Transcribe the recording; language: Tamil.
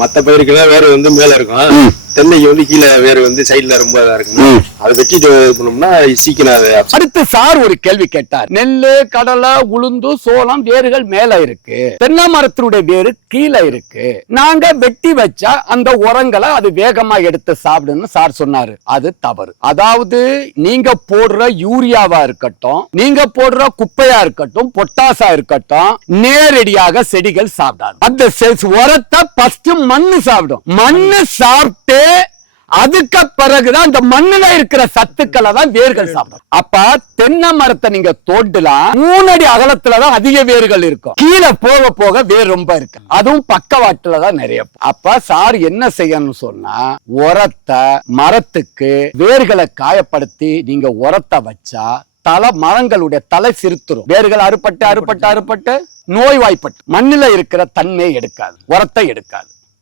மத்த பயிருக்கெல்லாம் வேற வந்து மேல இருக்கும், தென்னைக்கு வந்து கீழே வேற வந்து சைட்ல ரொம்ப இதா இருக்கும். அதை வெட்டிட்டு பண்ணோம்னா சீக்கிரம் அதை அடுத்து சார் ஒரு கேள்வி கேட்டார். நெல்லு, கடலை, உளுந்து, சோளம் வேர்கள் மேல இருக்கு, தென்னை மரத்தினுடைய வேறு கீழே இருக்கு, நாங்க வெட்டி வச்சா அந்த உரங்களை அது வேகமா எடுத்து சாப்பிடுன்னு சார் சொன்னாரு. அது தவறு. அதாவது நீங்க போடுற யூரியாவா இருக்கட்டும், நீங்க போடுற குப்பையா இருக்கட்டும், பொட்டாசா இருக்கட்டும், நேரடியாக செடிகள் சாப்பிடாது. அந்த உரத்தை ஃபர்ஸ்ட் மண்ணு சாப்பிடும். மண்ணு சாப்பிட்டு அதுக்கு பிறகுதான் இந்த மண்ணுல இருக்கிற சத்துக்களை தான் வேர்கள் சாப்பிடும். அப்ப தென்னை மரத்தை நீங்க தோண்டலாம், 3 அடி அகலத்துலதான் அதிக வேர்கள் இருக்கும், கீழே போக போக வேர் ரொம்ப இருக்கு, அதுவும் பக்கவாட்டுலதான் நிறைய. அப்ப சார் என்ன செய்யணும்னு சொன்னா, உரத்தை மரத்துக்கு வேர்களை காயப்படுத்தி நீங்க உரத்தை வச்சா மரங்களுடைய தலை சிறுத்துரும். வேர்கள் அறுபட்டு நோய்வாய்ப்பட்டு மண்ணில இருக்கிற தன்மை எடுக்காது, உரத்தை எடுக்காது.